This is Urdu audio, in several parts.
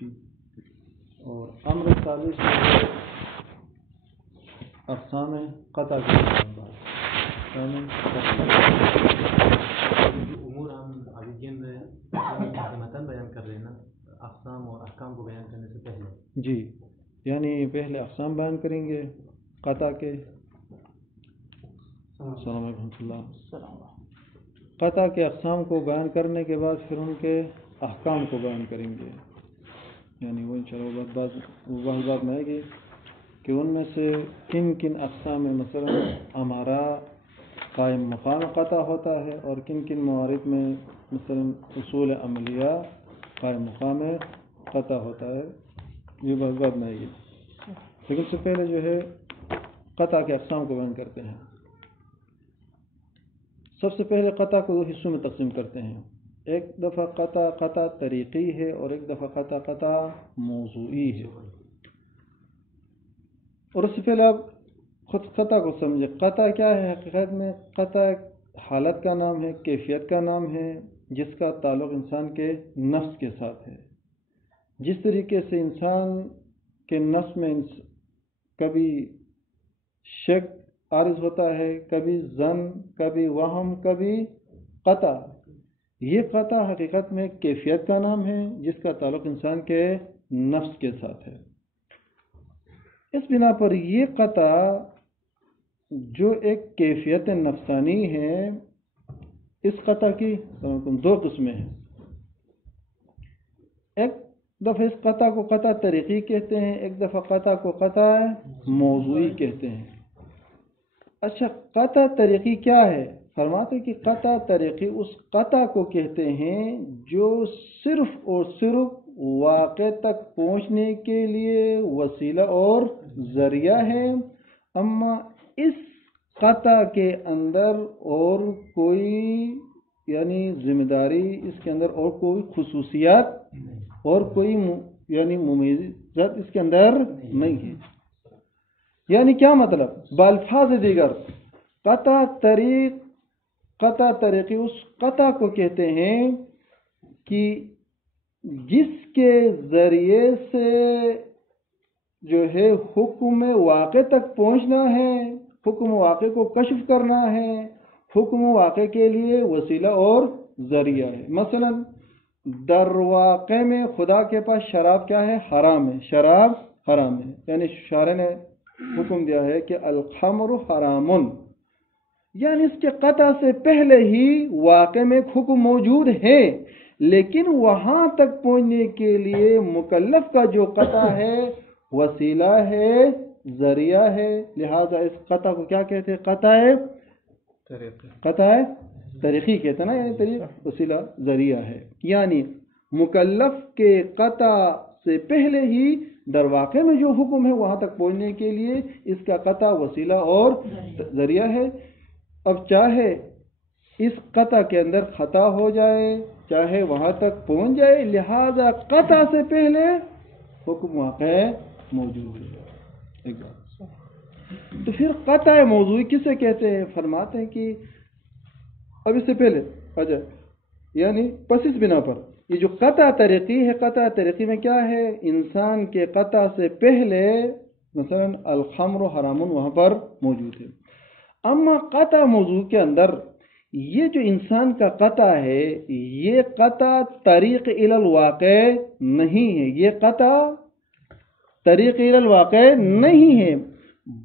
ٹھیک. اور امر ثالث جو اقسام قطع کے امور ہم ابھی گن رہے ہیں متن بیان کر رہے ہیں نا اقسام اور احکام کو بیان کرنے سے پہلے. جی یعنی پہلے اقسام بیان کریں گے قطع کے. السلام علیکم اللہ. قطع کے اقسام کو بیان کرنے کے بعد پھر ان کے احکام کو بیان کریں گے. یعنی وہ انشاءاللہ وہ بات میں آئے گی کہ ان میں سے کن کن اقسام میں مثلا ہمارا قائم مقام قطع ہوتا ہے اور کن کن موارد میں مثلا اصول عملیہ قائم مقام قطع ہوتا ہے. یہ بات میں آئے گی. لیکن اس سے پہلے جو ہے قطع کے اقسام کو بیان کرتے ہیں. سب سے پہلے قطع کو دو حصوں میں تقسیم کرتے ہیں. ایک دفعہ قطع طریقی ہے اور ایک دفعہ قطع موضوعی ہے. اور اس سے پہلے آپ خود قطع کو سمجھے. قطع کیا ہے؟ حقیقت میں قطع حالت کا نام ہے، کیفیت کا نام ہے جس کا تعلق انسان کے نفس کے ساتھ ہے. جس طریقے سے انسان کے نفس میں کبھی شک عارض ہوتا ہے، کبھی ظن، کبھی وہم، کبھی قطع. یہ قطع حقیقت میں کیفیت کا نام ہے جس کا تعلق انسان کے نفس کے ساتھ ہے. اس بنا پر یہ قطع جو ایک کیفیت نفسانی ہے، اس قطع کی دو قسمیں ہیں. ایک دفعہ اس قطع کو قطع طریقی کہتے ہیں، ایک دفعہ قطع کو قطع موضوعی کہتے ہیں. اچھا قطع طریقی کیا ہے؟ فرماتے کہ قطع طریقی اس قطع کو کہتے ہیں جو صرف اور صرف واقع تک پہنچنے کے لیے وسیلہ اور ذریعہ ہے. اما اس قطع کے اندر اور کوئی یعنی ذمہ داری، اس کے اندر اور کوئی خصوصیات اور کوئی یعنی ممیزات اس کے اندر نہیں ہے. یعنی کیا مطلب؟ بالفاظ دیگر قطع طریقی اس قطع کو کہتے ہیں کہ جس کے ذریعے سے جو ہے حکم واقع تک پہنچنا ہے، حکم واقع کو کشف کرنا ہے، حکم واقع کے لیے وسیلہ اور ذریعہ ہے. مثلا در واقع میں خدا کے پاس شراب کیا ہے؟ حرام ہے. شراب حرام ہے. یعنی شارع نے حکم دیا ہے کہ الخمر حرامن، یعنی اس کے قطع سے پہلے ہی واقع میں حکم موجود ہے، لیکن وہاں تک پہنچنے کے لیے مکلف کا جو قطع ہے وسیلہ ہے، ذریعہ ہے. لہذا اس قطع کو کیا کہتے ہیں؟ قطع طریقی کہتے ہیں نا. یعنی طریق وسیلہ ذریعہ ہے. یعنی مکلف کے قطع سے پہلے ہی در واقع میں جو حکم ہے وہاں تک پہنچنے کے لیے اس کا قطع وسیلہ اور ذریعہ ہے. اب چاہے اس قطع کے اندر خطا ہو جائے، چاہے وہاں تک پہنچ جائے، لہذا قطع سے پہلے حکم واقع موجود ہے. ایک بات. تو پھر قطع موضوعی کسے کہتے ہیں؟ فرماتے ہیں کہ اب اس سے پہلے یعنی پس اس بنا پر یہ جو قطع طریقی ہے، قطع طریقی میں کیا ہے؟ انسان کے قطع سے پہلے مثلا الخمر حرام وہاں پر موجود ہے. اما قطع موضوع کے اندر یہ جو انسان کا قطع ہے، یہ قطع طریق الی الواقع نہیں ہے. یہ قطع طریق الی الواقع نہیں ہے،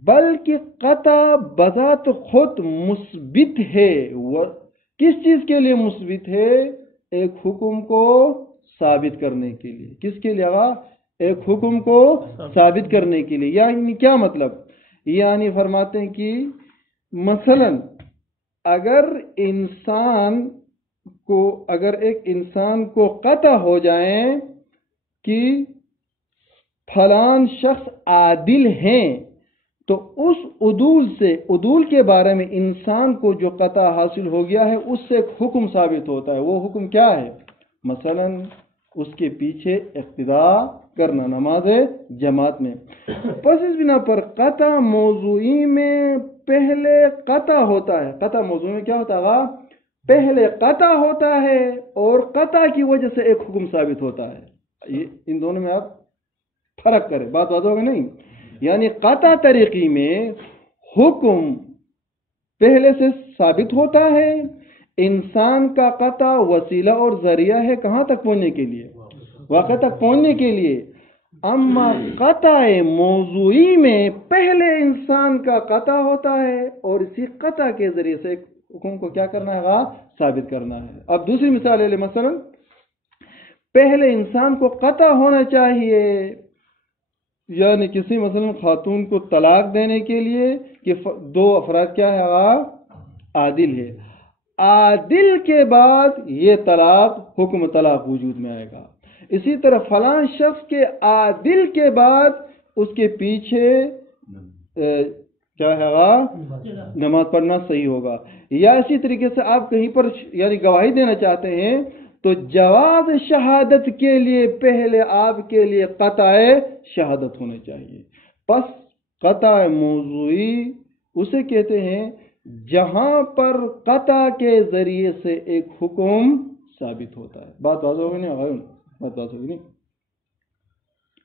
بلکہ قطع بذات خود مثبت ہے. کس چیز کے لیے مثبت ہے؟ ایک حکم کو ثابت کرنے کے لیے. کس کے لیے؟ ایک حکم کو ثابت کرنے کے لیے. یعنی کیا مطلب؟ یعنی فرماتے ہیں کہ مثلا اگر ایک انسان کو قطع ہو جائے کہ فلان شخص عادل ہیں، تو اس عدول کے بارے میں انسان کو جو قطع حاصل ہو گیا ہے اس سے ایک حکم ثابت ہوتا ہے. وہ حکم کیا ہے؟ مثلا اس کے پیچھے اقتداء کرنا نماز جماعت میں. پس اس بنا پر قطع موضوعی میں پہلے قطع ہوتا ہے. قطع موضوعی میں کیا ہوتا ہے؟ پہلے قطع ہوتا ہے اور قطع کی وجہ سے ایک حکم ثابت ہوتا ہے. ان دونوں میں آپ فرق کریں، بات واضح ہوگی نہیں؟ یعنی قطع طریقی میں حکم پہلے سے ثابت ہوتا ہے، انسان کا قطع وسیلہ اور ذریعہ ہے کہاں تک پہنچنے کے لیے؟ واقع تک پہنچنے کے لیے۔ اما قطع موضوعی میں پہلے انسان کا قطع ہوتا ہے اور اسی قطع کے ذریعے سے حکم کو کیا کرنا ہے؟ ثابت کرنا ہے۔ اب دوسری مثال لے لیں، مثلا پہلے انسان کو قطع ہونا چاہیے، یعنی کسی مثلا خاتون کو طلاق دینے کے لیے کہ دو افراد کیا ہے؟ عادل ہے، عادل کے بعد یہ طلاق، حکم طلاق وجود میں آئے گا۔ اسی طرح فلاں شخص کے عادل کے بعد اس کے پیچھے کیا ہے؟ نماز پڑھنا صحیح ہوگا۔ یا اسی طریقے سے آپ کہیں پر یعنی گواہی دینا چاہتے ہیں تو جواز شہادت کے لیے پہلے آپ کے لیے قطع شہادت ہونا چاہیے۔ پس قطع موضوعی اسے کہتے ہیں جہاں پر قطع کے ذریعے سے ایک حکم ثابت ہوتا ہے۔ بات واضح ہوگی نہیں؟ بات واضح ہوگی نہیں؟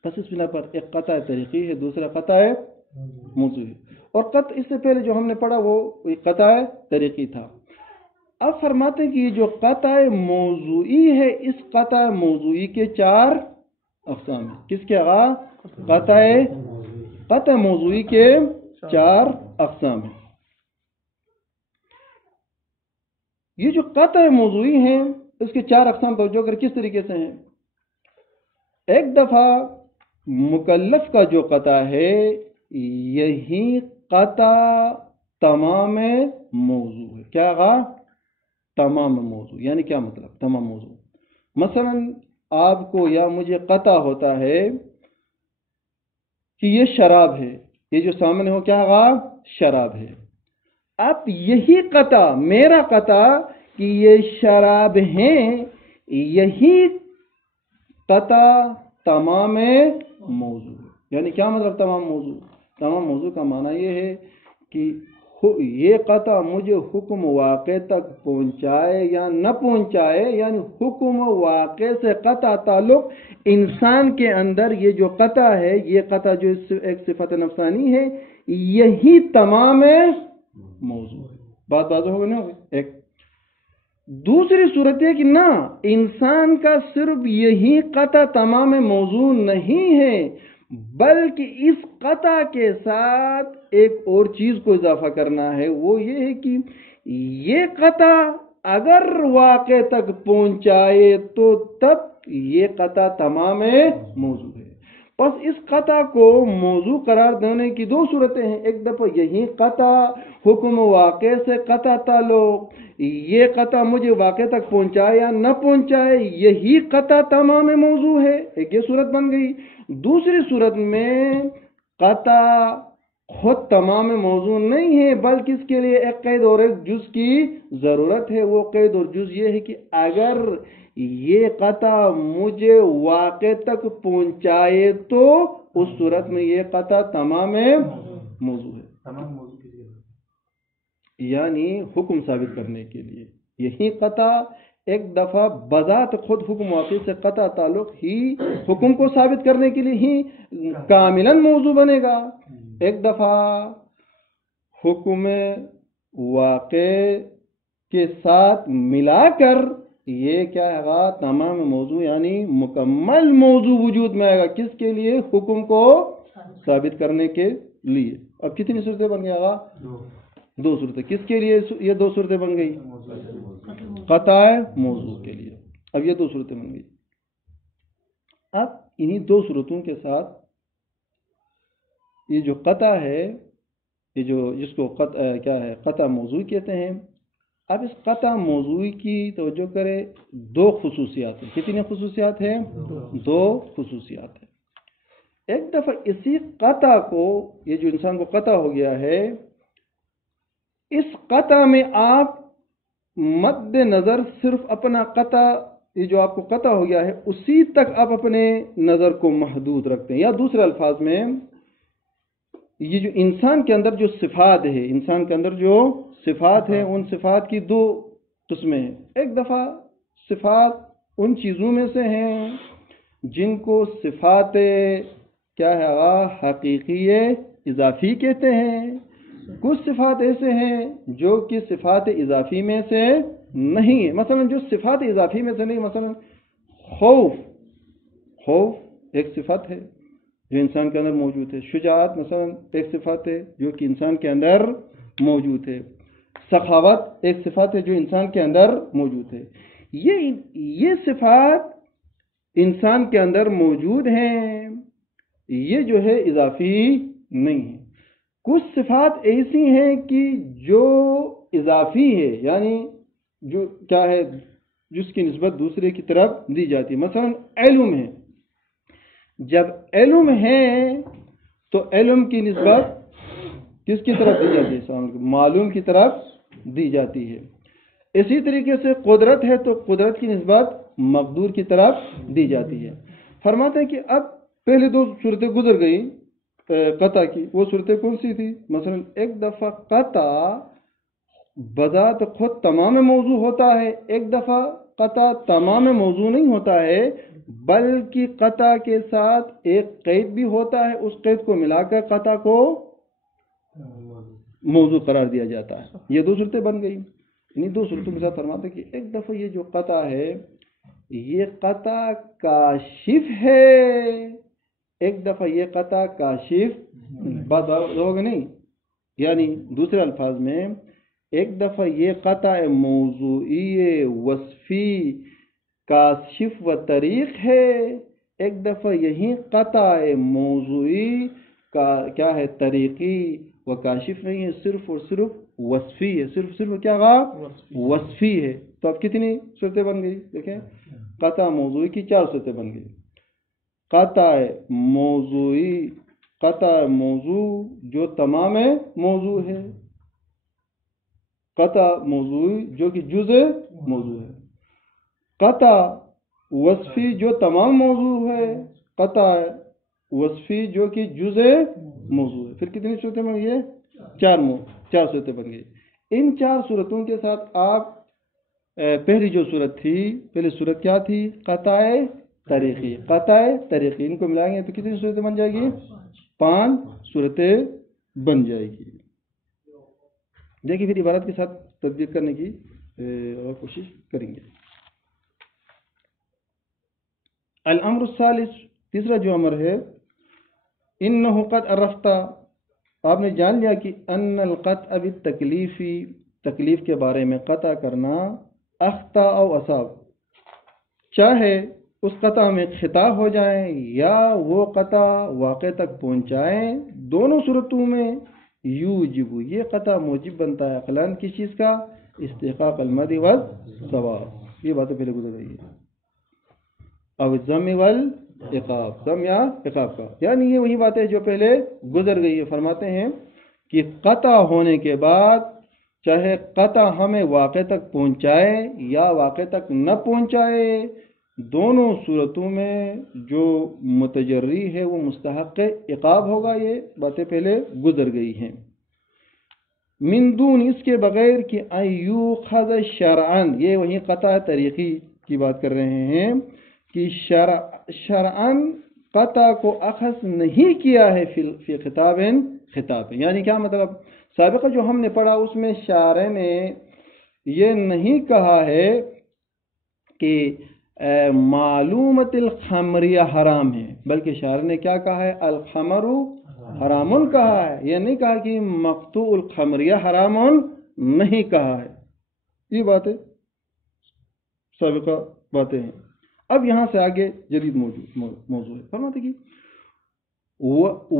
پس اس بنا پر ایک قطع طریقی ہے، دوسرا قطع موضوعی، اور قطع اس سے پہلے جو ہم نے پڑھا وہ قطع طریقی تھا۔ اب فرماتے ہیں کہ یہ جو قطع موضوعی ہے، اس قطع موضوعی کے 4 اقسام ہیں۔ کس کے؟ قطع موضوعی کے 4 اقسام ہیں۔ یہ جو قطع موضوعی ہیں اس کے 4 اقسام توجہ کر کس طریقے سے ہیں؟ ایک دفعہ مکلف کا جو قطع ہے یہی قطع تمام موضوع ہے۔ کیا تمام موضوع، یعنی کیا مطلب تمام موضوع؟ مثلا آپ کو یا مجھے قطع ہوتا ہے کہ یہ شراب ہے، یہ جو سامنے ہو کیا شراب ہے۔ اب یہی قطع، میرا قطع کہ یہ شراب ہیں، یہی قطع تمام موضوع ہے۔ یعنی کیا مطلب تمام موضوع؟ تمام موضوع کا معنی یہ ہے کہ یہ قطع مجھے حکم واقع تک پہنچائے یا نہ پہنچائے، یعنی حکم واقع سے قطع تعلق انسان کے اندر یہ جو قطع ہے، یہ قطع جو ایک صفت نفسانی ہے، یہی تمام موضوع ہے۔ بات واضح ہوگی نا؟ ایک دوسری صورت ہے کہ نہ، انسان کا صرف یہی قطع تمام موضوع نہیں ہے، بلکہ اس قطع کے ساتھ ایک اور چیز کو اضافہ کرنا ہے۔ وہ یہ ہے کہ یہ قطع اگر واقع تک پہنچائے تو تب یہ قطع تمام موضوع ہے۔ پس اس قطع کو موضوع قرار دینے کی 2 صورتیں ہیں۔ ایک دفعہ یہی قطع حکم واقع سے قطع تعلق، یہ قطع مجھے واقع تک پہنچائے یا نہ پہنچائے، یہی قطع تمام موضوع ہے، ایک یہ صورت بن گئی۔ دوسری صورت میں قطع خود تمام موضوع نہیں ہے، بلکہ اس کے لیے ایک قید اور ایک جز کی ضرورت ہے۔ وہ قید اور جز یہ ہے کہ اگر یہ قطع مجھے واقع تک پہنچائے تو اس صورت میں یہ قطع تمام موضوع ہے۔ تمام موضوع کے لیے یعنی حکم ثابت کرنے کے لیے یہی قطع ایک دفعہ بذات خود حکم واقع سے قطع تعلق ہی حکم کو ثابت کرنے کے لیے ہی کاملاً موضوع بنے گا۔ ایک دفعہ حکم واقع کے ساتھ ملا کر یہ کیا ہے؟ تمام موضوع، یعنی مکمل موضوع وجود میں آئے گا۔ کس کے لیے؟ حکم کو ثابت کرنے کے لیے۔ اب کتنی صورتیں بن گیا؟ 2 صورتیں۔ کس کے لیے یہ 2 صورتیں بن گئی؟ قطع موضوع کے لیے۔ اب یہ 2 صورتیں بن گئی۔ اب انہی 2 صورتوں کے ساتھ یہ جو قطع ہے، یہ جو جس کو قطع موضوع کہتے ہیں، اب اس قطع موضوع کی توجہ کرے 2 خصوصیات ہیں۔ کتنی خصوصیات ہیں؟ 2 خصوصیات ہیں۔ ایک دفعہ اسی قطع کو، یہ جو انسان کو قطع ہو گیا ہے، اس قطع میں آپ مد نظر صرف اپنا قطع، یہ جو آپ کو قطع ہو گیا ہے اسی تک آپ اپنے نظر کو محدود رکھتے ہیں۔ یا دوسرے الفاظ میں یہ جو انسان کے اندر جو صفات ہے، انسان کے اندر جو صفات ہیں، ان صفات کی 2 قسمیں ہیں۔ ایک دفعہ صفات ان چیزوں میں سے ہیں جن کو صفات کیا ہے حقیقی اضافی کہتے ہیں، کچھ صفات ایسے ہیں جو کہ صفات اضافی میں سے نہیں ہے۔ مثلا جو صفات اضافی میں سے نہیں، مثلا خوف ایک صفت ہے جو انسان کے اندر موجود ہے، شجاعت مثلا ایک صفت ہے جو کہ انسان کے اندر موجود ہے، سخاوت ایک صفت ہے جو انسان کے اندر موجود ہے۔ یہ صفات انسان کے اندر موجود ہیں، یہ جو ہے اضافی نہیں ہے۔ کچھ صفات ایسی ہیں کہ جو اضافی ہے، یعنی جو کیا ہے جس کی نسبت دوسرے کی طرف دی جاتی ہے۔ مثلا علم ہے، جب علم ہے تو علم کی نسبت کس کی طرف دی جاتی ہے؟ معلوم کی طرف دی جاتی ہے۔ اسی طریقے سے قدرت ہے تو قدرت کی نسبت مقدور کی طرف دی جاتی ہے۔ فرماتے ہیں کہ اب پہلے دو صورتیں گزر گئی قطع کی، وہ صورتیں کون سی تھی؟ مثلا ایک دفعہ قطع بذات خود تمام موضوع ہوتا ہے، ایک دفعہ قطع تمام موضوع نہیں ہوتا ہے، بلکہ قطع کے ساتھ ایک قید بھی ہوتا ہے، اس قید کو ملا کر قطع کو موضوع قرار دیا جاتا ہے۔ یہ دو صورتیں بن گئی۔ انہیں دو صورتوں کے ساتھ فرماتے ہیں کہ ایک دفعہ یہ جو قطع ہے یہ قطع کاشف ہے، ایک دفعہ یہ قطع کاشف بات ہوگا نہیں، یعنی دوسرے الفاظ میں ایک دفعہ یہ قطع موضوعی وصفی کاشف و طریق ہے، ایک دفعہ یہی قطع موضوعی کا کیا ہے طریقی و کاشف نہیں ہے، صرف اور صرف وصفی ہے، صرف کیا وصفی ہے۔ تو اب کتنی صورتیں بن گئی؟ دیکھیں قطع موضوعی کی 4 صورتیں بن گئی۔ قطع موضوع جو تمام موضوع ہے، قطع موضوعی جو کہ جزء موضوع ہے، قطع وصفی جو تمام موضوع ہے، قطع وصفی جو کہ جزء موضوع ہے۔ پھر کتنی صورتیں بن گئی؟ 4 صورتیں بن گئی۔ ان 4 صورتوں کے ساتھ آپ پہلی جو صورت تھی، پہلی صورت کیا تھی؟ قطع طریقی، ان کو ملائیں گے تو کتنی صورتیں بن جائے گی؟ 5 صورتیں بن جائے گی۔ دیکھیے پھر عبارت کے ساتھ تطبیق کرنے کی اور کوشش کریں گے۔ الامر الثالث، تیسرا جو امر ہے، انہ قد عرفت، آپ نے جان لیا کہ ان القطع بالتکلیفی، تکلیف کے بارے میں قطع کرنا، اخطا او اصاب، چاہے اس قطع میں خطا ہو جائیں یا وہ قطع واقع تک پہنچائیں، دونوں صورتوں میں یوجب، یہ قطع موجب بنتا ہے عقلاً کس چیز کا؟ استحقاق المدح والثواب۔ یہ باتیں پہلے گزر رہی ہے۔ او الذم والعقاب، ذم یا عقاب کا، یعنی یہ وہی باتیں جو پہلے گزر گئی ہے۔ فرماتے ہیں کہ قطع ہونے کے بعد چاہے قطع ہمیں واقع تک پہنچائے یا واقع تک نہ پہنچائے، دونوں صورتوں میں جو متجری ہے وہ مستحق عقاب ہوگا۔ یہ باتیں پہلے گزر گئی ہیں۔ من دون، اس کے بغیر کہ ان یوخذ شرعاً، یہ وہی قطع طریقی کی بات کر رہے ہیں کہ شرعاً قطع کو اخذ نہیں کیا ہے فی خطاب، یعنی کیا مطلب؟ سابقہ جو ہم نے پڑھا اس میں شارع نے یہ نہیں کہا ہے کہ معلومت الخمریہ حرام ہے، بلکہ شارع نے کیا کہا ہے؟ الخمر حرام کہا ہے، یہ نہیں کہا کہ مقطوع الخمریہ حرام نہیں کہا ہے۔ یہ باتیں سابقہ باتیں ہیں۔ اب یہاں سے آگے جدید موضوع ہے۔ فرماتے کہ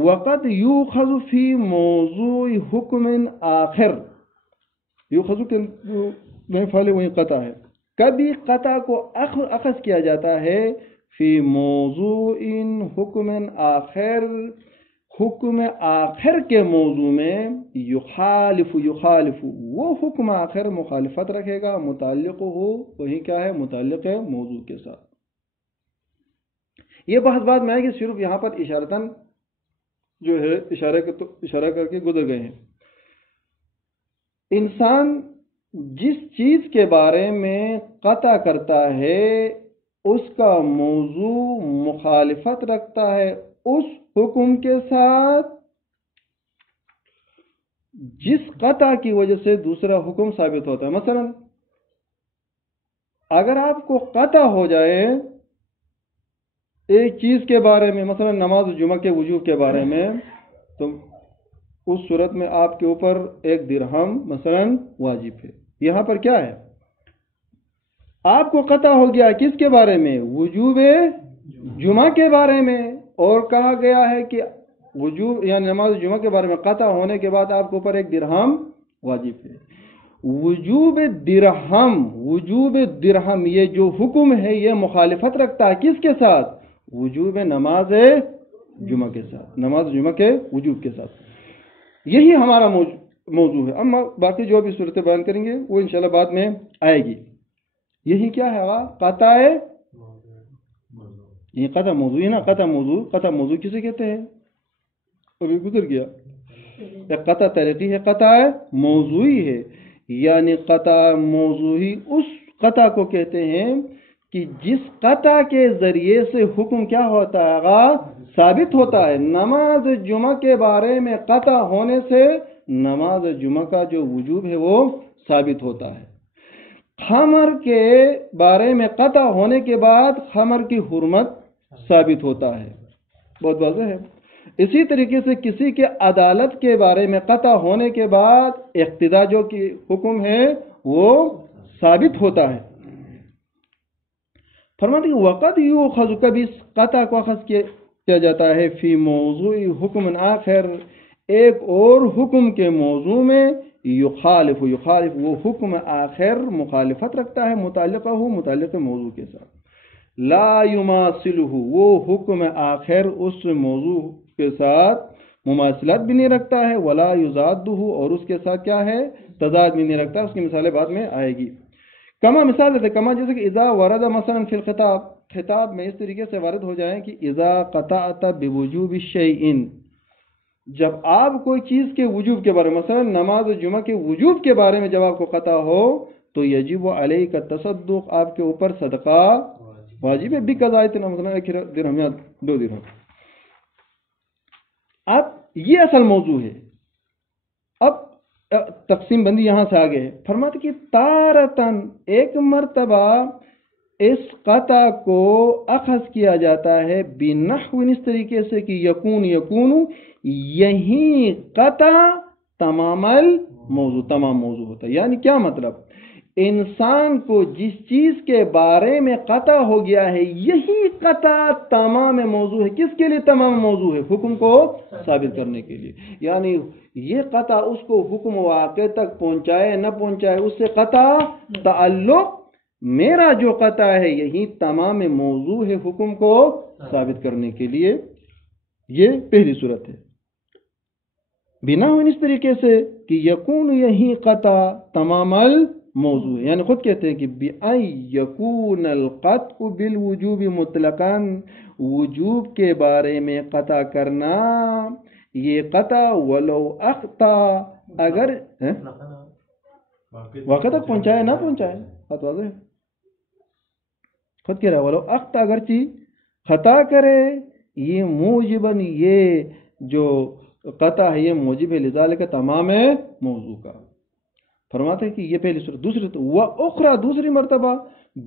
وقت یوخذ فی موضوع حکم آخر، یوخذ کے میں فعل وہی قطع ہے، کبھی قطع کو اخذ کیا جاتا ہے فی موضوع حکم آخر، حکم آخر کے موضوع میں، یخالف، وہ حکم آخر مخالفت رکھے گا، متعلق ہو وہی کیا ہے؟ متعلق ہے موضوع کے ساتھ۔ یہ بحث بعد میں آئے گی، صرف یہاں پر اشارتاً جو ہے اشارہ کر کے گزر گئے ہیں۔ انسان جس چیز کے بارے میں قطع کرتا ہے اس کا موضوع مخالفت رکھتا ہے اس حکم کے ساتھ جس قطع کی وجہ سے دوسرا حکم ثابت ہوتا ہے. مثلا اگر آپ کو قطع ہو جائے ایک چیز کے بارے میں، مثلا نماز جمعہ کے وجوب کے بارے میں، تو اس صورت میں آپ کے اوپر 1 درہم مثلا واجب ہے. یہاں پر کیا ہے؟ آپ کو قطع ہو گیا کس کے بارے میں؟ وجوب جمعہ کے بارے میں، اور کہا گیا ہے کہ وجوب یعنی نماز جمعہ کے بارے میں قطع ہونے کے بعد آپ کے اوپر 1 درہم واجب ہے. وجوب درہم یہ جو حکم ہے یہ مخالفت رکھتا ہے کس کے ساتھ؟ وجوب نماز جمعہ کے ساتھ، نماز جمعہ کے وجوب کے ساتھ. یہی ہمارا موضوع ہے. اما باقی جو بھی صورتیں بیان کریں گے وہ انشاءاللہ بعد میں آئے گی. یہی کیا ہے؟ قطع، یہ قطع موضوع ہے نا. قطع موضوع کسے کہتے ہیں؟ ابھی گزر گیا. قطع طریقی ہے، قطع موضوعی ہے. یعنی قطع موضوعی اس قطع کو کہتے ہیں کہ جس قطع کے ذریعے سے حکم کیا ہوتا ہے؟ ثابت ہوتا ہے. نماز جمعہ کے بارے میں قطع ہونے سے نماز جمعہ کا جو وجوب ہے وہ ثابت ہوتا ہے. خمر کے بارے میں قطع ہونے کے بعد خمر کی حرمت ثابت ہوتا ہے. بہت واضح ہے. اسی طریقے سے کسی کے عدالت کے بارے میں قطع ہونے کے بعد اقتداء جو کی حکم ہے وہ ثابت ہوتا ہے. فرماتے ہیں وقت یؤخذ، کبھی قطع کو اخذ کیا جاتا ہے فی موضوع حکم آخر، ایک اور حکم کے موضوع میں، یخالف وہ حکم آخر مخالفت رکھتا ہے متعلق موضوع کے ساتھ. لا یماثلہ، وہ حکم آخر اس موضوع کے ساتھ مماثلت بھی نہیں رکھتا ہے. ولا یضادہ، اور اس کے ساتھ کیا ہے؟ تضاد بھی نہیں رکھتا. اس کی مثالیں بعد میں آئے گی. کما مثال دیتے، کما جیسے کہ اذا ورد مثلا فی الخطاب، خطاب میں اس طریقے سے وارد ہو جائیں کہ اذا قطعت بوجوب شیء، جب آپ کوئی چیز کے وجوب کے بارے میں، مثلا نماز جمعہ کے وجوب کے بارے میں جب آپ کو قطع ہو تو یجب علیک التصدق، آپ کے اوپر صدقہ واجب ہے. بقضاء، مثلا 1 درہم یا 2 درہم. اب یہ اصل موضوع ہے. اب تقسیم بندی یہاں سے آگے ہے. فرماتے کہ تارتن، ایک مرتبہ اس قطع کو اخذ کیا جاتا ہے بنحو، اس طریقے سے کہ یکون یہی قطع تمام موضوع ہوتا ہے. یعنی کیا مطلب؟ انسان کو جس چیز کے بارے میں قطع ہو گیا ہے یہی قطع تمام موضوع ہے. کس کے لیے تمام موضوع ہے؟ حکم کو ثابت کرنے کے لیے. یعنی یہ قطع اس کو حکم واقع تک پہنچائے نہ پہنچائے اس سے قطع تعلق. میرا جو قطع ہے یہی تمام موضوع ہے حکم کو ثابت کرنے کے لیے. یہ پہلی صورت ہے. بنا اس طریقے سے کہ یکون یہی قطع تمام الموضوع، یعنی خود کہتے ہیں کہ بِأَن یکون القطع بالوجوب مطلقاً، وجوب کے بارے میں قطع کرنا یہ قطع ولو اخطا، اگر واقع تک پہنچائے نہ پہنچائے. بات واضح ہے. خود کہہ رہا ہے ولو اخطا، اگرچہ خطا کرے، یہ موجباً، یہ جو قطع ہے یہ موجب ہے لذالک تمام موضوع کا. فرماتے ہیں کہ یہ پہلی صورت. دوسری تو وَأُخْرَى، دوسری مرتبہ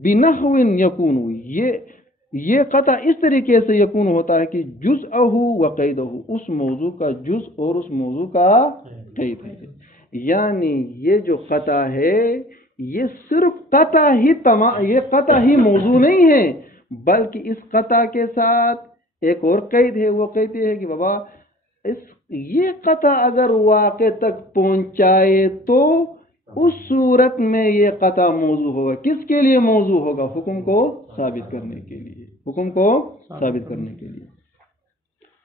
بِنَحْوٍ يَكُونُ، یہ قطع اس طریقے سے یکون ہوتا ہے کہ جزءہ وقیدہ، اس موضوع کا جز اور اس موضوع کا قید ہے. یعنی یہ جو قطع ہے یہ صرف قطع ہی موضوع نہیں ہے، بلکہ اس قطع کے ساتھ ایک اور قید ہے. وہ قید یہ ہے کہ بابا یہ قطع اگر واقع تک پہنچائے تو اس صورت میں یہ قطع موضوع ہوگا. کس کے لیے موضوع ہوگا؟ حکم کو ثابت کرنے کے لیے. حکم کو ثابت کرنے کے لیے.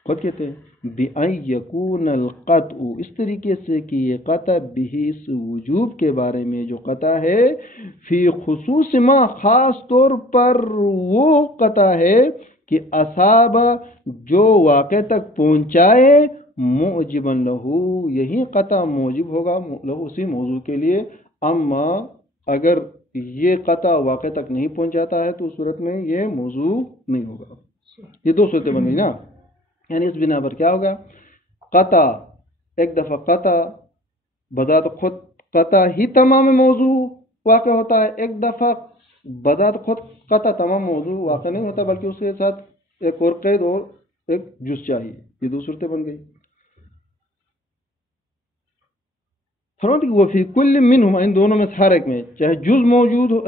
خود کہتے ہیں بِأَن یَکُونَ الْقَطْعُ، اس طریقے سے کہ یہ قطع بھی اس وجوب کے بارے میں جو قطع ہے، فی خصوص ما، خاص طور پر وہ قطع ہے کہ اصاب، جو واقع تک پہنچائے، موجبا لہو، یہی قطع موجب ہوگا لہو، اسی موضوع کے لیے. اما اگر یہ قطع واقع تک نہیں پہنچاتا ہے تو اس صورت میں یہ موضوع نہیں ہوگا. یہ دو صورتیں بن گئی نا. یعنی اس بنا پر کیا ہوگا؟ قطع ایک دفعہ قطع بذات خود قطع ہی تمام موضوع واقع ہوتا ہے، ایک دفعہ بذات خود قطع تمام موضوع واقع نہیں ہوتا بلکہ اس کے ساتھ ایک اور قید اور ایک جز چاہیے. یہ دو صورتیں بن گئی. فرماتے کہ وفی کل منہم، ان دونوں میں ہر ایک میں چاہے جز موجود ہو،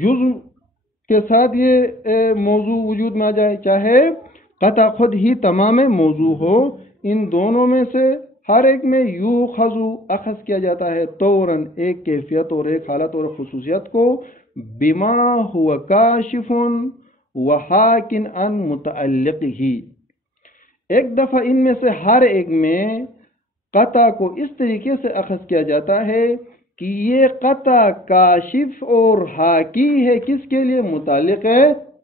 جز کے ساتھ یہ موضوع وجود میں آ جائے، چاہے قطع خود ہی تمام موضوع ہو، ان دونوں میں سے ہر ایک میں یوخذ اخذ کیا جاتا ہے طوراً ایک کیفیت اور ایک حالت اور خصوصیت کو بما ہوا کاشف وحاکن عن متعلقہ. ایک دفعہ ان میں سے ہر ایک میں قطع کو اس طریقے سے اخذ کیا جاتا ہے کہ یہ قطع کاشف اور حاکی ہے کس کے لیے؟ متعلق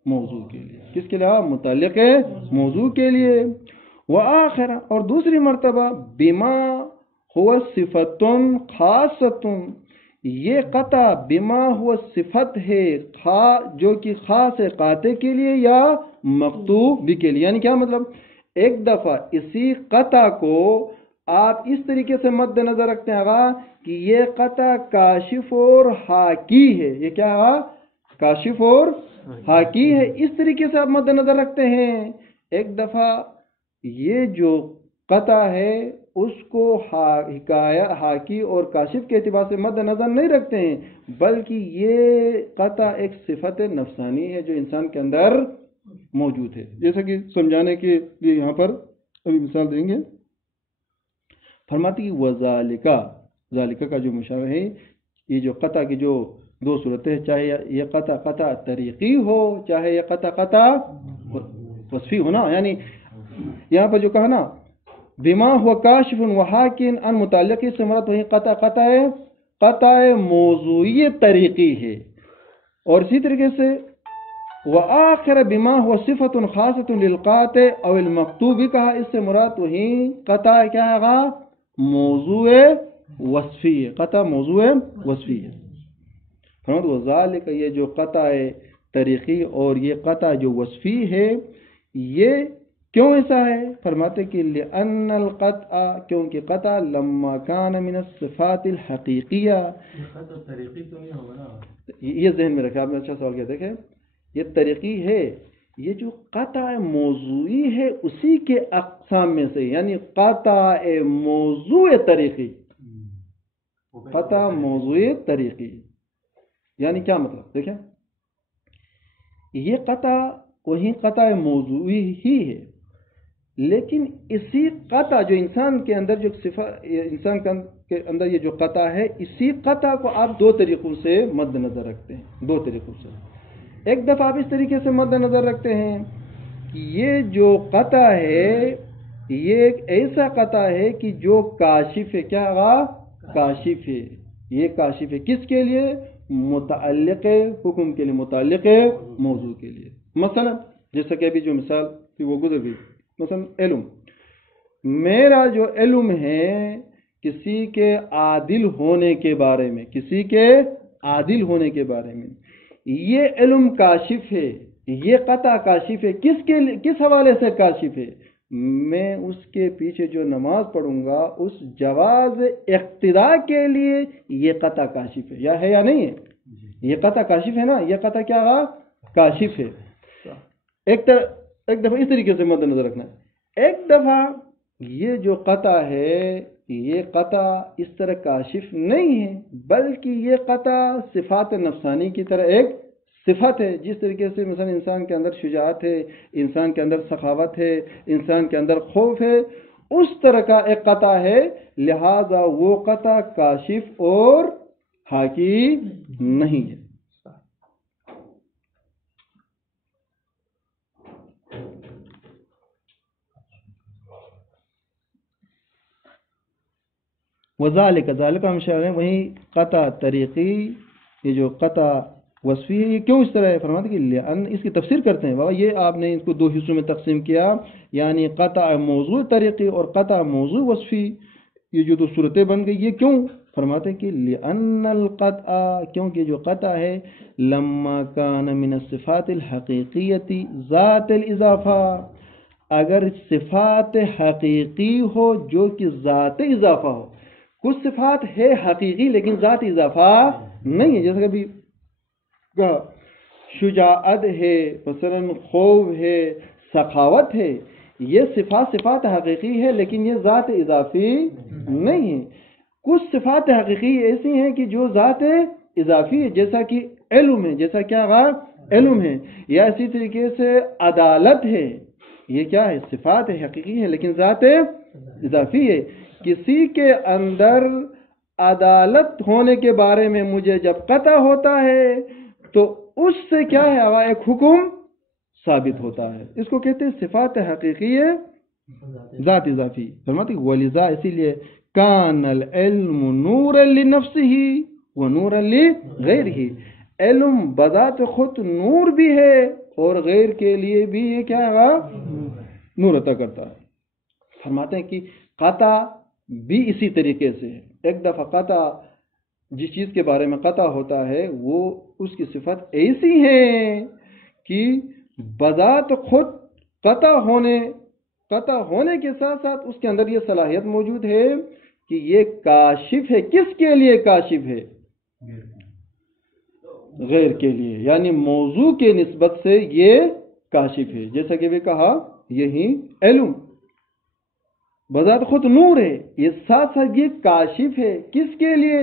موضوع کے لیے. کس کے لیے؟ متعلق موضوع کے لیے. وآخر، اور دوسری مرتبہ بما ہوا صفت خاصۃ، یہ قطع بما ہوا صفت ہے جو کہ خاص ہے قاطع کے لیے یا مقطوع بھی کے لیے. یعنی کیا مطلب؟ ایک دفعہ اسی قطع کو آپ اس طریقے سے مد نظر رکھتے ہیں کہ یہ قطع کاشف اور حاکی ہے. یہ کیا ہے؟ کاشف اور حاکی ہے. اس طریقے سے آپ مد نظر رکھتے ہیں. ایک دفعہ یہ جو قطع ہے اس کو حاکی اور کاشف کے اعتبار سے مد نظر نہیں رکھتے ہیں بلکہ یہ قطع ایک صفت نفسانی ہے جو انسان کے اندر موجود ہے. جیسا کہ سمجھانے کے لیے یہاں پر ابھی مثال دیں گے. فرماتی وذالکا، ذالکا کا جو مشابہ ہے، یہ جو قطع کی جو دو صورتیں، چاہے یہ قطع طریقی ہو چاہے یہ قطع وصفی ہو نا. یعنی یہاں پر جو کہا نا بما ہوا کاشف وحاکن عن متعلق، سے مراد وہی قطع موضوعی طریقی ہے. اور اسی طریقے سے وآخر بما ہوا صفت خاصۃ للقاطع او المقطوع بھی کہا، اس سے مراد وہی قطع کیا ہے؟ موضوع وصفی ہے. قطع موضوع وصفی ہے. فرماتے وذالک، یہ جو قطع طریقی اور یہ قطع جو وصفی ہے یہ کیوں ایسا ہے؟ فرماتے کہ لأن القطع، کیونکہ قطع لما کان من الصفات الحقیقیہ. یہ ذہن میں رکھیں، آپ نے اچھا سوال کیا. دیکھیں یہ طریقی ہے، یہ جو قطع موضوعی ہے اسی کے اقسام میں سے، یعنی قطع موضوع طریقی. قطع موضوع طریقی یعنی کیا مطلب؟ دیکھیں یہ قطع وہی قطع موضوعی ہی ہے، لیکن اسی قطع جو انسان کے اندر جو انسان کے اندر یہ جو قطع ہے، اسی قطع کو آپ دو طریقوں سے مد نظر رکھتے ہیں. دو طریقوں سے. ایک دفعہ آپ اس طریقے سے مد نظر رکھتے ہیں کہ یہ جو قطع ہے یہ ایک ایسا قطع ہے کہ جو کاشف ہے. کیا کاشف ہے. یہ کاشف ہے کس کے لیے؟ متعلق حکم کے لیے، متعلق موضوع کے لیے. مثلا جیسا کہ ابھی جو مثال تھی وہ گزر گئی. مثلا علم، میرا جو علم ہے کسی کے عادل ہونے کے بارے میں، کسی کے عادل ہونے کے بارے میں، یہ علم کاشف ہے. یہ قطع کاشف ہے. کس حوالے سے کاشف ہے؟ میں اس کے پیچھے جو نماز پڑھوں گا اس جواز اقتداء کے لیے یہ قطع کاشف ہے. یا ہے یا نہیں ہے؟ یہ قطع کاشف ہے نا. یہ قطع کیا کاشف ہے. ایک دفعہ اس طریقے سے مد نظر رکھنا ہے. ایک دفعہ یہ جو قطع ہے یہ قطع اس طرح کاشف نہیں ہے بلکہ یہ قطع صفات نفسانی کی طرح ایک صفت ہے. جس طریقے سے مثلا انسان کے اندر شجاعت ہے، انسان کے اندر سخاوت ہے، انسان کے اندر خوف ہے، اس طرح کا ایک قطع ہے. لہذا وہ قطع کاشف اور حاکی نہیں ہے. وذالک، ذالک ہم شاعر ہیں وہی قطع طریقی، یہ جو قطع وصفی ہے. یہ کیوں اس طرح ہے؟ فرماتے کہ لأن، اس کی تفسیر کرتے ہیں. بابا یہ آپ نے اس کو دو حصوں میں تقسیم کیا، یعنی قطع موضوع طریقی اور قطع موضوع وصفی، یہ جو دو صورتیں بن گئی. یہ کیوں؟ فرماتے ہیں کہ لأن القطع، کیونکہ جو قطع ہے لما کان من الصفات الحقیقیت ذات الاضافہ، اگر صفات حقیقی ہو جو کہ ذات اضافہ ہو. کچھ صفات ہے حقیقی لیکن ذات اضافہ نہیں ہے، جیسے کبھی کہا شجاعت ہے، مثلا خوف ہے، سخاوت ہے، یہ صفات حقیقی ہے لیکن یہ ذات اضافی نہیں ہے. کچھ صفات حقیقی ایسی ہیں کہ جو ذات اضافی ہے، جیسا کہ علم ہے، جیسا کیا علم ہے، یا اسی طریقے سے عدالت ہے، یہ کیا ہے صفات حقیقی ہے لیکن ذات اضافی ہے. کسی کے اندر عدالت ہونے کے بارے میں مجھے جب قطع ہوتا ہے تو اس سے کیا ہے ایک حکم ثابت ہوتا ہے، اس کو کہتے ہیں صفات حقیقی ہے ذات اضافی. فرماتی ولذا، اسی لیے کان العلم نورا لنفسه ونورا لغیرہ، علم بذات خود نور بھی ہے اور غیر کے لیے بھی یہ کیا ہے نور عطا کرتا ہے. فرماتے ہیں کہ قطع بھی اسی طریقے سے ہے. ایک دفعہ قطع، جس چیز کے بارے میں قطع ہوتا ہے وہ اس کی صفت ایسی ہے کہ بذات خود قطع ہونے کے ساتھ ساتھ اس کے اندر یہ صلاحیت موجود ہے کہ یہ کاشف ہے. کس کے لیے کاشف ہے؟ غیر کے لیے، یعنی موضوع کے نسبت سے یہ کاشف ہے. جیسا کہ بھی کہا یہی علم بذات خود نور ہے، یہ ساتھ ساتھ یہ کاشف ہے. کس کے لیے؟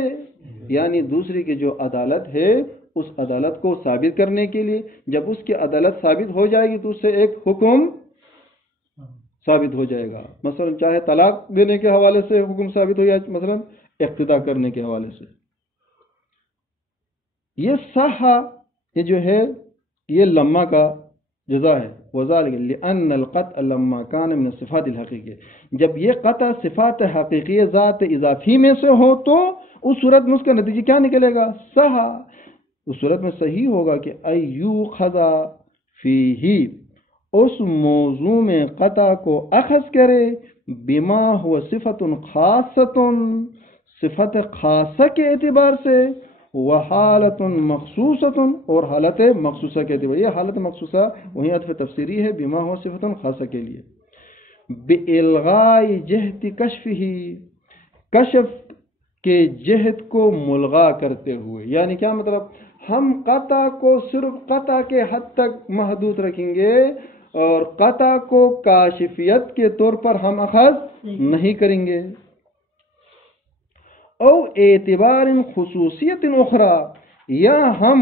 یعنی دوسری کی جو عدالت ہے اس عدالت کو ثابت کرنے کے لیے. جب اس کی عدالت ثابت ہو جائے گی تو اس سے ایک حکم ثابت ہو جائے گا. مثلا چاہے طلاق دینے کے حوالے سے حکم ثابت ہو یا مثلا اقتدا کرنے کے حوالے سے. یہ صحہ، یہ جو ہے یہ لما کا جزا ہے. وذالک لأن القطع لما کان من الصفات الحقیقیہ، جب یہ قطع صفات حقیقی ذات اضافی میں سے ہو تو اس صورت میں اس کا نتیجہ کیا نکلے گا؟ صحہ. اس صورت میں صحیح ہوگا کہ ایوخذ فیہ، اس موضوع میں قطع کو اخذ کرے، بما ہوا صفت خاصۃ، صفت خاصہ کے اعتبار سے، وحالت مخصوصۃ، اور حالت مخصوصہ کے اعتبار. یہ حالت مخصوصہ وہی عطف تفسیری ہے بما ہوا صفت خاصہ کے لیے. بإلغاء جہت کشفہ، کشف کے جہت کو ملغا کرتے ہوئے. یعنی کیا مطلب؟ ہم قطع کو صرف قطع کے حد تک محدود رکھیں گے اور قطع کو کاشفیت کے طور پر ہم اخذ نہیں کریں گے. او اعتبار خصوصیت اخرى، یا ہم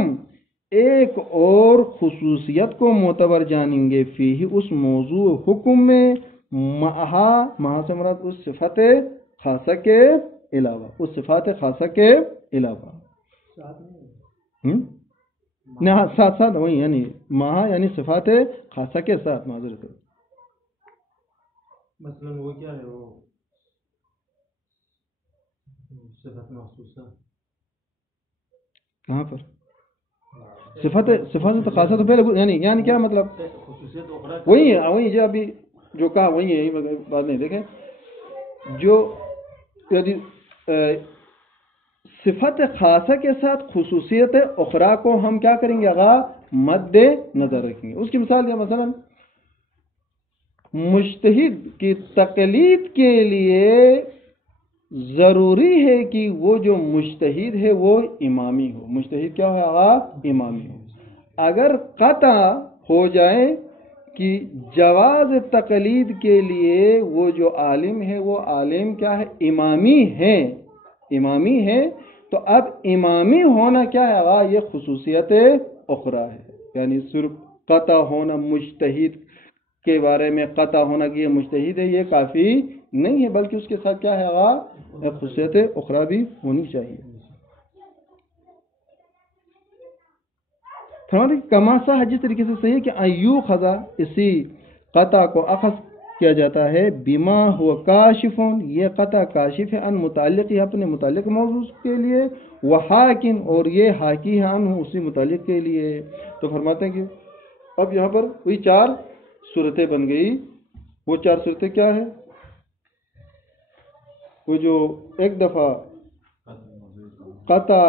ایک اور خصوصیت کو معتبر جانیں گے، فیہ اس موضوع حکم میں، مہا سے مراد اس صفت خاصہ کے علاوہ، اس صفات خاصہ کے علاوہ. ساتھ وہی، یعنی مہا یعنی صفات خاصہ کے ساتھ. معذرت ہے. مثلا وہ کیا ہے، وہ صفت محسوسہ کہاں پر؟ صفات خاصہ تو پہلے، یعنی کیا مطلب؟ وہی ہے، وہی جو ابھی جو کہا وہی ہے. بات نہیں دیکھیں، جو یعنی صفت خاصہ کے ساتھ خصوصیت اخرى کو ہم کیا کریں گے؟ مد نظر رکھیں گے. اس کی مثال ہے مثلا مجتہد کی تقلید کے لیے ضروری ہے کہ وہ جو مجتہد ہے وہ امامی ہو. مجتہد کیا ہوگا؟ امامی ہو. اگر قطع ہو جائے کہ جواز تقلید کے لیے وہ جو عالم ہے وہ عالم کیا ہے؟ امامی ہے، تو اب امامی ہونا کیا ہے؟ یہ خصوصیت اخرى ہے. یعنی صرف قطع ہونا، مجتہد کے بارے میں قطع ہونا کہ یہ مجتہد ہے، یہ کافی نہیں ہے، بلکہ اس کے ساتھ کیا ہے؟ خصوصیت اخرى بھی ہونی چاہیے. کما صح، جس طریقے سے صحیح کہ ایوخذ، اسی قطع کو اخذ کیا جاتا ہے، بما ہوا کاشف، یہ قطع کاشف ہے، ان متعلق ہے اپنے متعلق موضوع کے لیے، وحاکن، اور یہ حاکی ہے عنہ اسی متعلق کے لیے. تو فرماتے ہیں کہ اب یہاں پر وہی 4 صورتیں بن گئی. وہ 4 صورتیں کیا ہے؟ وہ جو ایک دفعہ قطع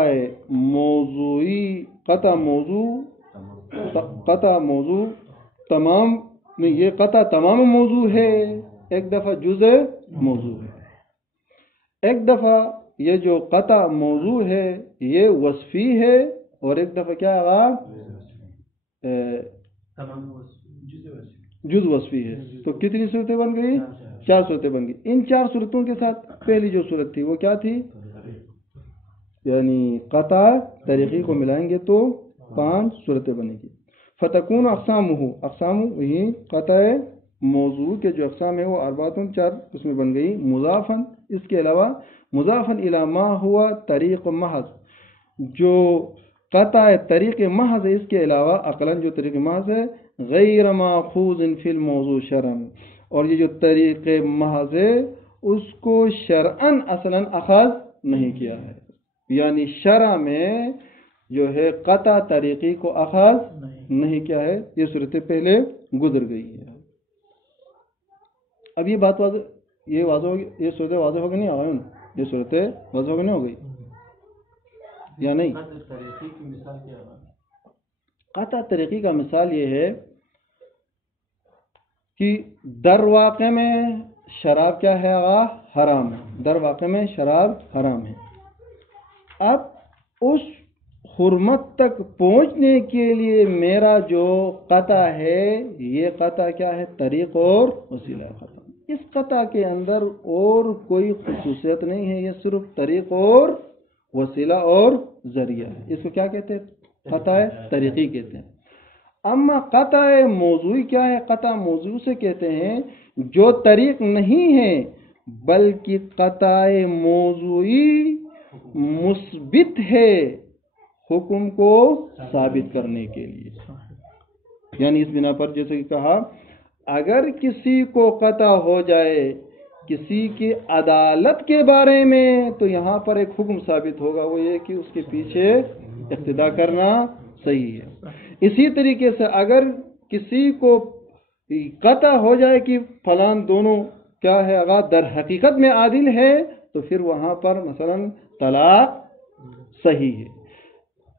موضوع تمام نہیں، یہ قطع تمام موضوع ہے، ایک دفعہ جزء موضوع ہے، ایک دفعہ یہ جو قطع موضوع ہے یہ وصفی ہے، اور ایک دفعہ کیا ہے جز وصفی ہے۔ تو کتنی صورتیں بن گئی؟ 4 صورتیں بن گئی۔ ان 4 صورتوں کے ساتھ پہلی جو صورت تھی وہ کیا تھی؟ یعنی قطع طریقی کو ملائیں گے تو 5 صورتیں بنے گی۔ فتکون اقسام یہی قطع موضوع کے جو اقسام ہے وہ 4 اس میں بن گئی۔ مضافن، اس کے علاوہ مضافن الی ما ہوا طریق محض، جو قطع طریق محض ہے، اس کے علاوہ عقلاً جو طریق محض ہے، غیر ماخوذ فی الموضوع شرعاً، اور یہ جو طریق محض ہے اس کو شرعاً اصلاً اخذ نہیں کیا ہے، یعنی شرع میں جو ہے قطع طریقی کو اخذ نہیں کیا ہے۔ یہ صورتیں پہلے گزر گئی ہے۔ اب یہ بات واضح، یہ صورتیں واضح ہو گئی نہیں آئے، یہ صورتیں واضح ہو گئی نہیں ہو گئی یا نہیں؟ قطع طریقی کا مثال یہ ہے کہ در واقع میں شراب کیا ہے؟ حرام ہے، در واقع میں شراب حرام ہے۔ اب اس حرمت تک پہنچنے کے لیے میرا جو قطع ہے یہ قطع کیا ہے؟ طریق اور وسیلہ ختم۔ اس قطع کے اندر اور کوئی خصوصیت نہیں ہے، یہ صرف طریق اور وسیلہ اور ذریعہ ہے۔ اس کو کیا کہتے ہیں؟ قطع طریقی کہتے ہیں۔ اما قطع موضوعی کیا ہے؟ قطع موضوع سے کہتے ہیں جو طریق نہیں ہے بلکہ قطع موضوعی مثبت ہے حکم کو ثابت کرنے کے لیے۔ یعنی اس بنا پر جیسے کہ کہا، اگر کسی کو قطع ہو جائے کسی کی عدالت کے بارے میں تو یہاں پر ایک حکم ثابت ہوگا، وہ یہ کہ اس کے پیچھے اقتداء کرنا صحیح ہے۔ اسی طریقے سے اگر کسی کو قطع ہو جائے کہ فلان دونوں کیا ہے اگر در حقیقت میں عادل ہے تو پھر وہاں پر مثلا طلاق صحیح ہے۔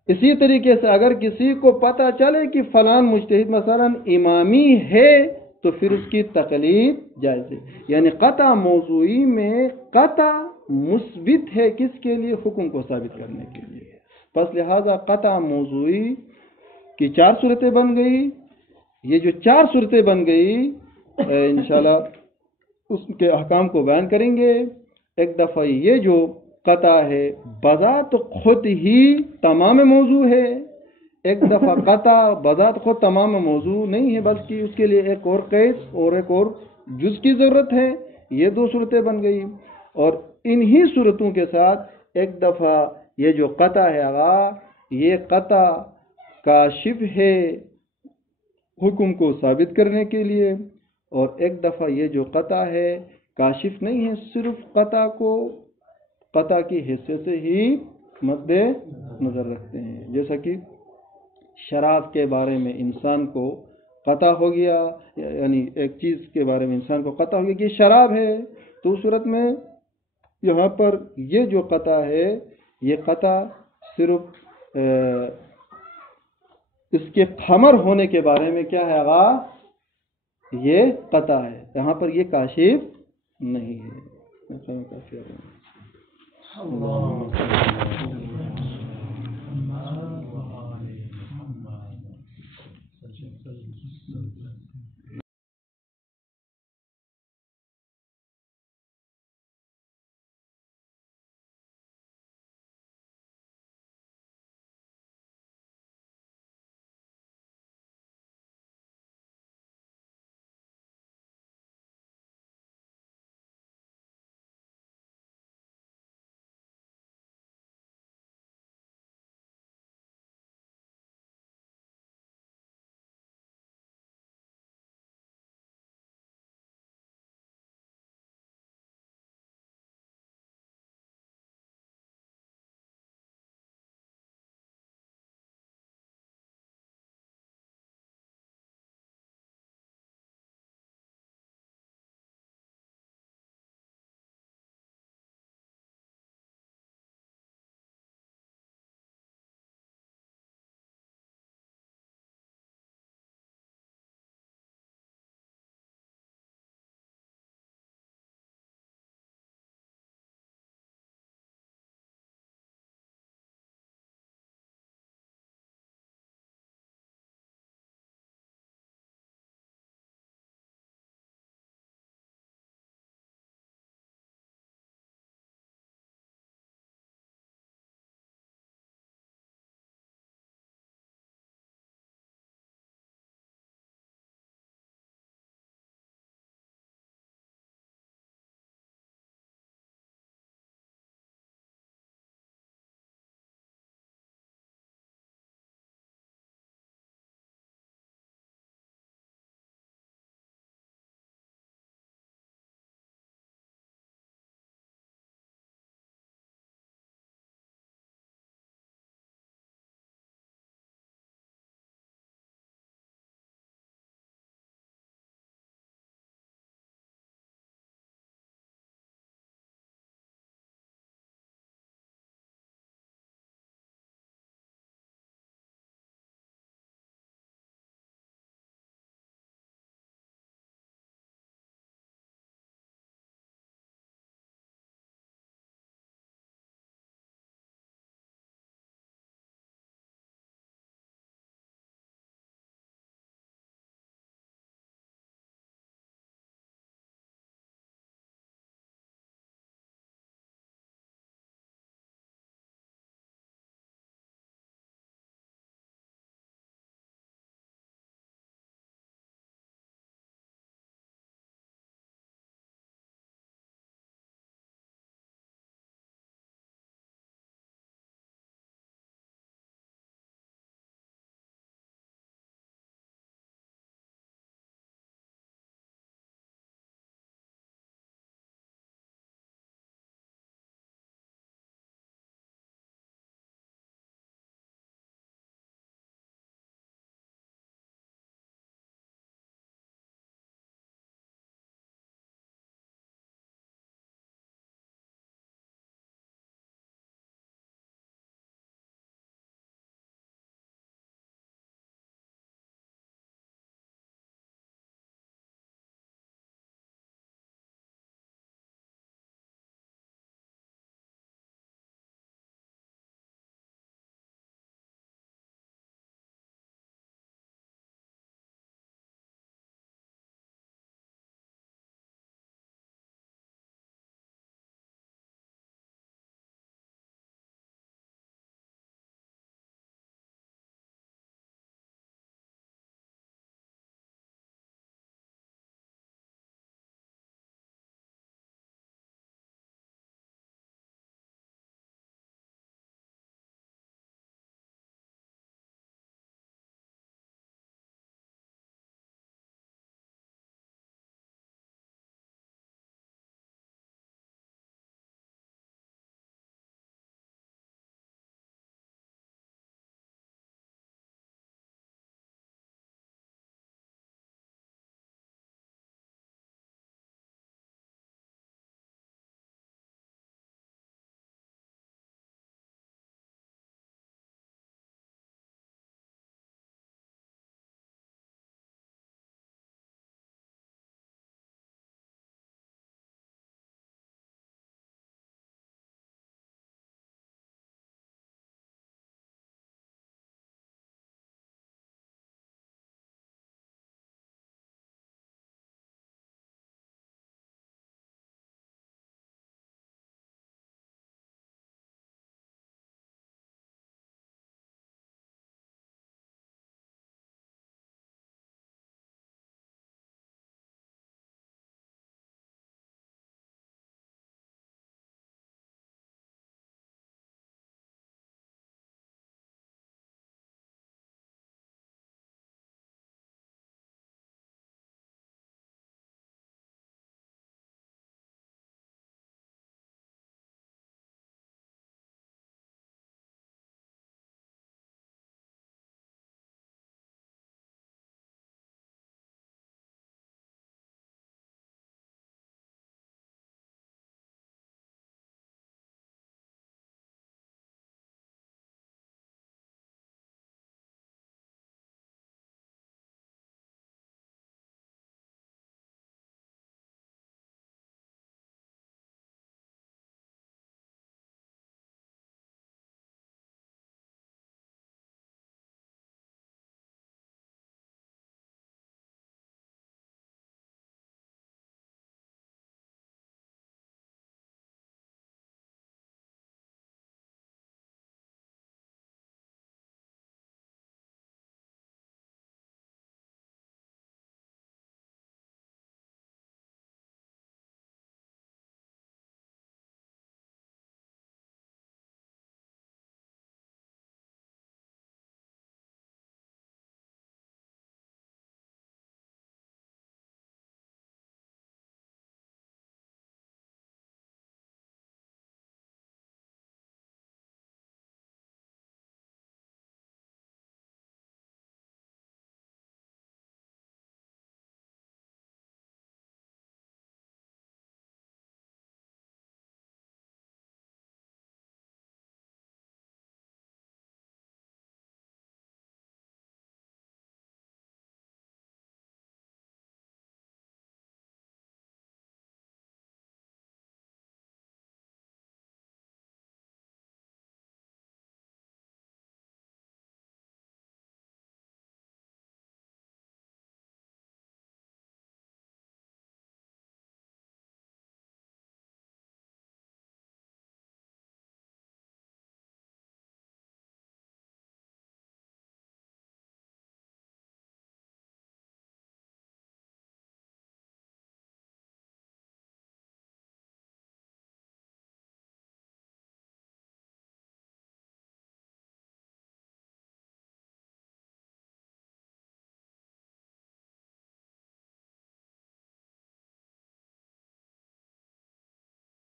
اسی طریقے سے اگر کسی کو پتہ چلے کہ فلان مجتہد مثلا امامی ہے تو پھر اس کی تقلید جائز ہے۔ یعنی قطع موضوعی میں قطع مثبت ہے کس کے لیے؟ حکم کو ثابت کرنے کے لیے۔ پس لہذا قطع موضوعی کی 4 صورتیں بن گئی۔ یہ جو 4 صورتیں بن گئی انشاءاللہ اس کے احکام کو بیان کریں گے۔ ایک دفعہ یہ جو قطع ہے بذات خود ہی تمام موضوع ہے، ایک دفعہ قطع بذات خود تمام موضوع نہیں ہے بلکہ اس کے لیے ایک اور قید اور ایک اور جز کی ضرورت ہے۔ یہ 2 صورتیں بن گئی، اور انہی صورتوں کے ساتھ ایک دفعہ یہ جو قطع ہے یہ قطع کاشف ہے حکم کو ثابت کرنے کے لیے، اور ایک دفعہ یہ جو قطع ہے کاشف نہیں ہے، صرف قطع کو قطع کی حیثیت سے ہی مد نظر رکھتے ہیں۔ جیسا کہ شراب کے بارے میں انسان کو قطع ہو گیا، یعنی ایک چیز کے بارے میں انسان کو قطع ہو گیا کہ یہ شراب ہے، تو اس صورت میں یہاں پر یہ جو قطع ہے یہ قطع صرف اس کے خمر ہونے کے بارے میں کیا ہے یہ قطع ہے، یہاں پر یہ کاشف نہیں ہے۔